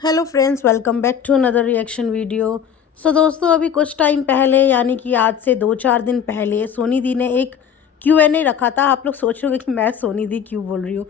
Hello friends, welcome back to another reaction video. So दोस्तों, अभी कुछ टाइम पहले यानी कि आज से 2-4 दिन पहले सोनी दी ने एक Q&A रखा था। आप लोग सोच रहे होंगे कि मैं सोनी दी क्यों बोल रही हूँ।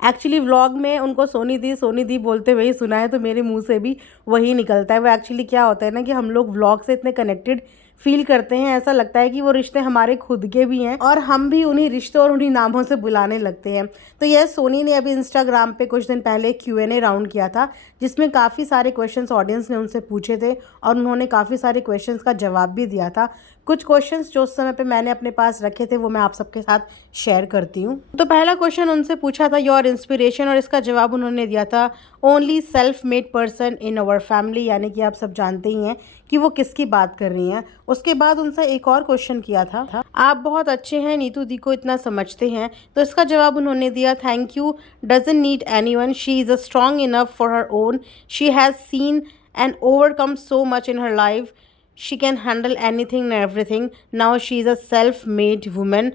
एक्चुअली व्लॉग में उनको सोनी दी बोलते हुए ही सुना है, तो मेरे मुंह से भी वही निकलता है। वो एक्चुअली क्या होता है ना कि हम लोग व्लॉग से इतने कनेक्टेड फील करते हैं, ऐसा लगता है कि वो रिश्ते हमारे खुद के भी हैं और हम भी उन्हीं रिश्तों और उन्हीं नामों से बुलाने लगते हैं। तो यह सोनी ने अभी इंस्टाग्राम पे कुछ दिन पहले Q&A राउंड किया था, जिसमें काफ़ी सारे क्वेश्चंस ऑडियंस ने उनसे पूछे थे और उन्होंने काफ़ी सारे क्वेश्चंस का जवाब भी दिया था। कुछ क्वेश्चंस जो उस समय पे मैंने अपने पास रखे थे वो मैं आप सबके साथ शेयर करती हूँ। तो पहला क्वेश्चन उनसे पूछा था योर इंस्पिरेशन, और इसका जवाब उन्होंने दिया था only self made person in our family, यानी कि आप सब जानते ही हैं कि वो किसकी बात कर रही हैं। उसके बाद उनसे एक और क्वेश्चन किया था आप बहुत अच्छे हैं, नीतू दी को इतना समझते हैं। तो इसका जवाब उन्होंने दिया thank you doesn't need anyone, she is a strong enough for her own, she has seen and overcome so much in her life, she can handle anything and everything, now she is a self made woman,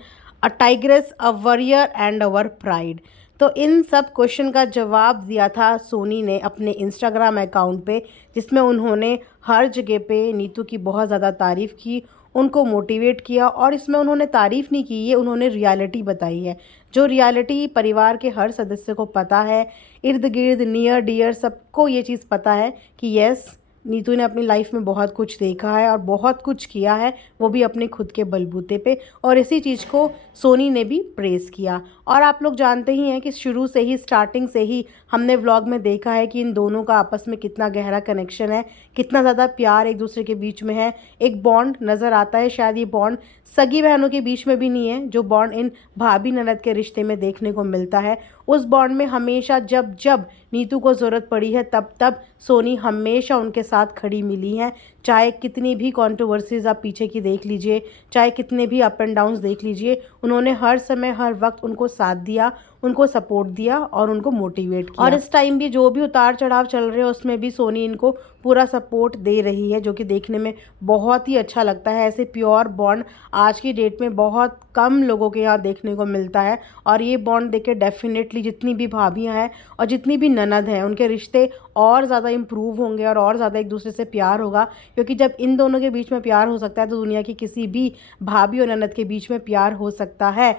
a tigress, a warrior and our pride। तो इन सब question का जवाब दिया था सोनी ने अपने Instagram account पे, जिसमें उन्होंने हर जगह पे नीतू की बहुत ज़्यादा तारीफ़ की, उनको मोटिवेट किया। और इसमें उन्होंने तारीफ़ नहीं की, ये उन्होंने रियलिटी बताई है, जो रियलिटी परिवार के हर सदस्य को पता है, इर्द गिर्द नियर डियर सबको ये चीज़ पता है कि यस, नीतू ने अपनी लाइफ में बहुत कुछ देखा है और बहुत कुछ किया है, वो भी अपने खुद के बलबूते पे। और इसी चीज़ को सोनी ने भी प्रेज़ किया। और आप लोग जानते ही हैं कि शुरू से ही, स्टार्टिंग से ही हमने व्लॉग में देखा है कि इन दोनों का आपस में कितना गहरा कनेक्शन है, कितना ज़्यादा प्यार एक दूसरे के बीच में है। एक बॉन्ड नज़र आता है, शायद ये बॉन्ड सगी बहनों के बीच में भी नहीं है, जो बॉन्ड इन भाभी ननद के रिश्ते में देखने को मिलता है। उस बॉन्ड में हमेशा जब जब नीतू को ज़रूरत पड़ी है तब तब सोनी हमेशा उनके साथ खड़ी मिली हैं। चाहे कितनी भी कंट्रोवर्सीज़ आप पीछे की देख लीजिए, चाहे कितने भी अप एंड डाउन्स देख लीजिए, उन्होंने हर समय हर वक्त उनको साथ दिया, उनको सपोर्ट दिया और उनको मोटिवेट किया। और इस टाइम भी जो भी उतार चढ़ाव चल रहे हैं उसमें भी सोनी इनको पूरा सपोर्ट दे रही है, जो कि देखने में बहुत ही अच्छा लगता है। ऐसे प्योर बॉन्ड आज की डेट में बहुत कम लोगों के यहाँ देखने को मिलता है। और ये बॉन्ड देख के डेफिनेटली जितनी भी भाभियाँ हैं और जितनी भी ननद हैं, उनके रिश्ते और ज़्यादा इम्प्रूव होंगे और ज़्यादा एक दूसरे से प्यार होगा। क्योंकि जब इन दोनों के बीच में प्यार हो सकता है तो दुनिया की किसी भी भाभी और ननद के बीच में प्यार हो सकता है।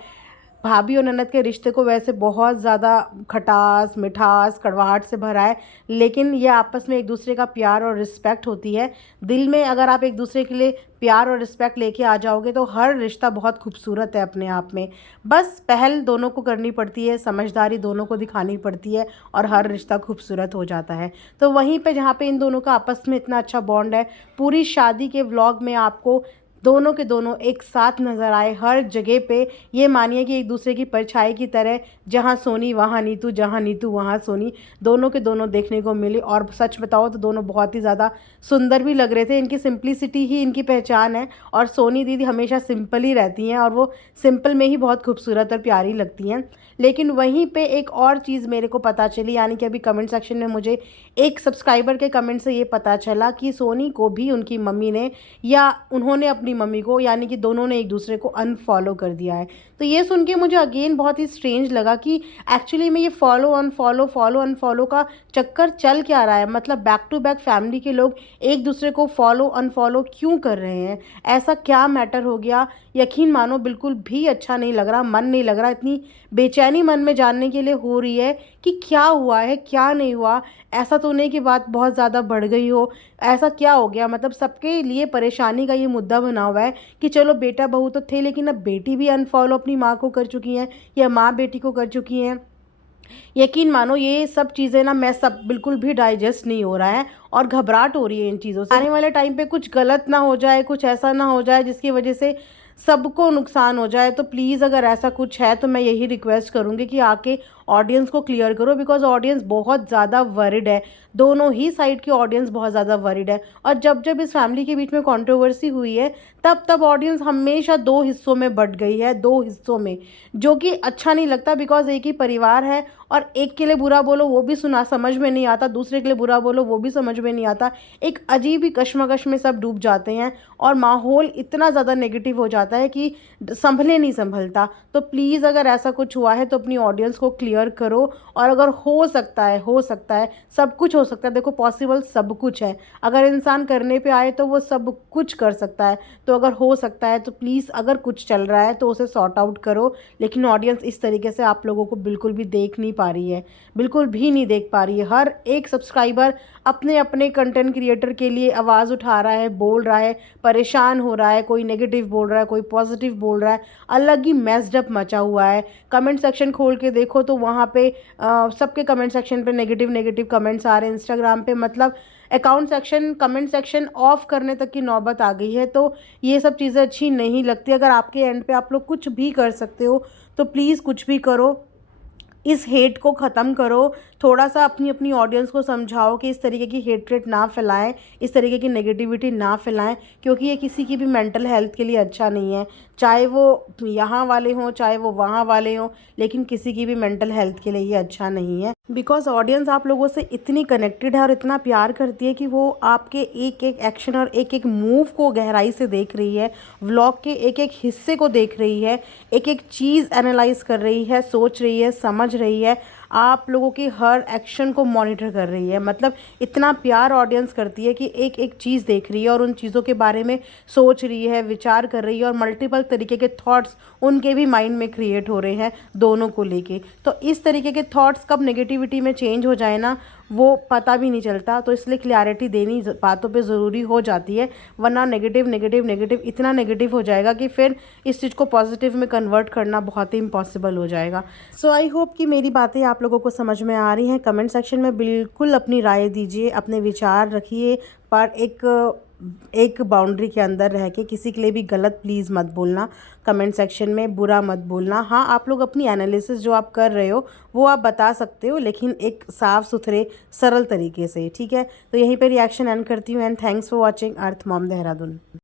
भाभी और ननद के रिश्ते को वैसे बहुत ज़्यादा खटास, मिठास, कड़वाहट से भरा है, लेकिन ये आपस में एक दूसरे का प्यार और रिस्पेक्ट होती है। दिल में अगर आप एक दूसरे के लिए प्यार और रिस्पेक्ट लेके आ जाओगे तो हर रिश्ता बहुत खूबसूरत है अपने आप में। बस पहल दोनों को करनी पड़ती है, समझदारी दोनों को दिखानी पड़ती है और हर रिश्ता खूबसूरत हो जाता है। तो वहीं पे जहाँ पे इन दोनों का आपस में इतना अच्छा बॉन्ड है, पूरी शादी के व्लॉग में आपको दोनों के दोनों एक साथ नज़र आए हर जगह पे। ये मानिए कि एक दूसरे की परछाई की तरह, जहाँ सोनी वहाँ नीतू, जहाँ नीतू वहाँ सोनी, दोनों के दोनों देखने को मिली। और सच बताओ तो दोनों बहुत ही ज़्यादा सुंदर भी लग रहे थे। इनकी सिंप्लिसिटी ही इनकी पहचान है और सोनी दीदी हमेशा सिंपल ही रहती हैं और वो सिंपल में ही बहुत खूबसूरत और प्यारी लगती हैं। लेकिन वहीं पे एक और चीज़ मेरे को पता चली, यानी कि अभी कमेंट सेक्शन में मुझे एक सब्सक्राइबर के कमेंट से ये पता चला कि सोनी को भी उनकी मम्मी ने या उन्होंने अपनी मम्मी को, यानी कि दोनों ने एक दूसरे को अनफॉलो कर दिया है। तो ये सुन के मुझे अगेन बहुत ही स्ट्रेंज लगा कि एक्चुअली में ये फॉलो अनफॉलो का चक्कर चल क्या रहा है। मतलब बैक टू बैक फैमिली के लोग एक दूसरे को फॉलो अनफॉलो क्यों कर रहे हैं, ऐसा क्या मैटर हो गया। यकीन मानो बिल्कुल भी अच्छा नहीं लग रहा, मन नहीं लग रहा। इतनी बेचैनी मन में जानने के लिए हो रही है कि क्या हुआ है क्या नहीं हुआ। ऐसा तो नहीं कि बात बहुत ज़्यादा बढ़ गई हो, ऐसा क्या हो गया। मतलब सबके लिए परेशानी का ये मुद्दा बना हुआ है कि चलो बेटा बहू तो थे, लेकिन अब बेटी भी अनफॉलो अपनी माँ को कर चुकी हैं या माँ बेटी को कर चुकी हैं। यकीन मानो ये सब चीज़ें ना, मैं सब बिल्कुल भी डाइजेस्ट नहीं हो रहा है और घबराहट हो रही है इन चीज़ों से। आने वाले टाइम पे कुछ गलत ना हो जाए, कुछ ऐसा ना हो जाए जिसकी वजह से सबको नुकसान हो जाए। तो प्लीज़ अगर ऐसा कुछ है तो मैं यही रिक्वेस्ट करूँगी कि आके ऑडियंस को क्लियर करो, बिकॉज ऑडियंस बहुत ज़्यादा वरिड है। दोनों ही साइड की ऑडियंस बहुत ज़्यादा वरिड है। और जब जब इस फैमिली के बीच में कंट्रोवर्सी हुई है तब तब ऑडियंस हमेशा दो हिस्सों में बट गई है, दो हिस्सों में, जो कि अच्छा नहीं लगता। बिकॉज एक ही परिवार है और एक के लिए बुरा बोलो वो भी सुना समझ में नहीं आता, दूसरे के लिए बुरा बोलो वो भी समझ में नहीं आता। एक अजीब ही कश्मकश में सब डूब जाते हैं और माहौल इतना ज़्यादा नेगेटिव हो जाता है कि संभले नहीं संभलता। तो प्लीज़ अगर ऐसा कुछ हुआ है तो अपनी ऑडियंस को क्लियर शेयर करो। और अगर हो सकता है, सब कुछ हो सकता है, देखो पॉसिबल सब कुछ है, अगर इंसान करने पे आए तो वो सब कुछ कर सकता है। तो अगर हो सकता है तो प्लीज़, अगर कुछ चल रहा है तो उसे सॉर्ट आउट करो। लेकिन ऑडियंस इस तरीके से आप लोगों को बिल्कुल भी देख नहीं पा रही है, बिल्कुल भी नहीं देख पा रही है। हर एक सब्सक्राइबर अपने अपने कंटेंट क्रिएटर के लिए आवाज़ उठा रहा है, बोल रहा है, परेशान हो रहा है, कोई नेगेटिव बोल रहा है, कोई पॉजिटिव बोल रहा है, अलग ही मैस्ड अप मचा हुआ है। कमेंट सेक्शन खोल के देखो तो वहाँ पे सबके कमेंट सेक्शन पे नेगेटिव नेगेटिव कमेंट्स आ रहे हैं। इंस्टाग्राम पे मतलब account section, comment section of करने तक की नौबत आ गई है। तो ये सब चीज़ें अच्छी नहीं लगती। अगर आपके एंड पे आप लोग कुछ भी कर सकते हो तो प्लीज़ कुछ भी करो, इस हेट को ख़त्म करो। थोड़ा सा अपनी अपनी ऑडियंस को समझाओ कि इस तरीके की हेट्रेट ना फैलाएं, इस तरीके की नेगेटिविटी ना फैलाएं, क्योंकि ये किसी की भी मेंटल हेल्थ के लिए अच्छा नहीं है। चाहे वो यहाँ वाले हों, चाहे वो वहाँ वाले हों, लेकिन किसी की भी मेंटल हेल्थ के लिए ये अच्छा नहीं है। बिकॉज ऑडियंस आप लोगों से इतनी कनेक्टेड है और इतना प्यार करती है कि वो आपके एक एक एक्शन और एक एक मूव को गहराई से देख रही है, व्लॉग के एक एक हिस्से को देख रही है, एक एक चीज़ एनालाइज कर रही है, सोच रही है, समझ रही है, आप लोगों की हर एक्शन को मॉनिटर कर रही है। मतलब इतना प्यार ऑडियंस करती है कि एक एक चीज़ देख रही है और उन चीज़ों के बारे में सोच रही है, विचार कर रही है, और मल्टीपल तरीके के थॉट्स उनके भी माइंड में क्रिएट हो रहे हैं दोनों को लेके। तो इस तरीके के थॉट्स कब नेगेटिविटी में चेंज हो जाए ना, वो पता भी नहीं चलता। तो इसलिए क्लैरिटी देनी बातों पे ज़रूरी हो जाती है, वरना नेगेटिव नेगेटिव नेगेटिव इतना नेगेटिव हो जाएगा कि फिर इस चीज़ को पॉजिटिव में कन्वर्ट करना बहुत ही इम्पॉसिबल हो जाएगा। सो आई होप कि मेरी बातें आप लोगों को समझ में आ रही हैं। कमेंट सेक्शन में बिल्कुल अपनी राय दीजिए, अपने विचार रखिए, पर एक बाउंड्री के अंदर रह के। किसी के लिए भी गलत प्लीज़ मत बोलना, कमेंट सेक्शन में बुरा मत बोलना। हाँ, आप लोग अपनी एनालिसिस जो आप कर रहे हो वो आप बता सकते हो, लेकिन एक साफ़ सुथरे सरल तरीके से, ठीक है। तो यहीं पे रिएक्शन एंड करती हूँ, and thanks for watching earth mom Dehradun.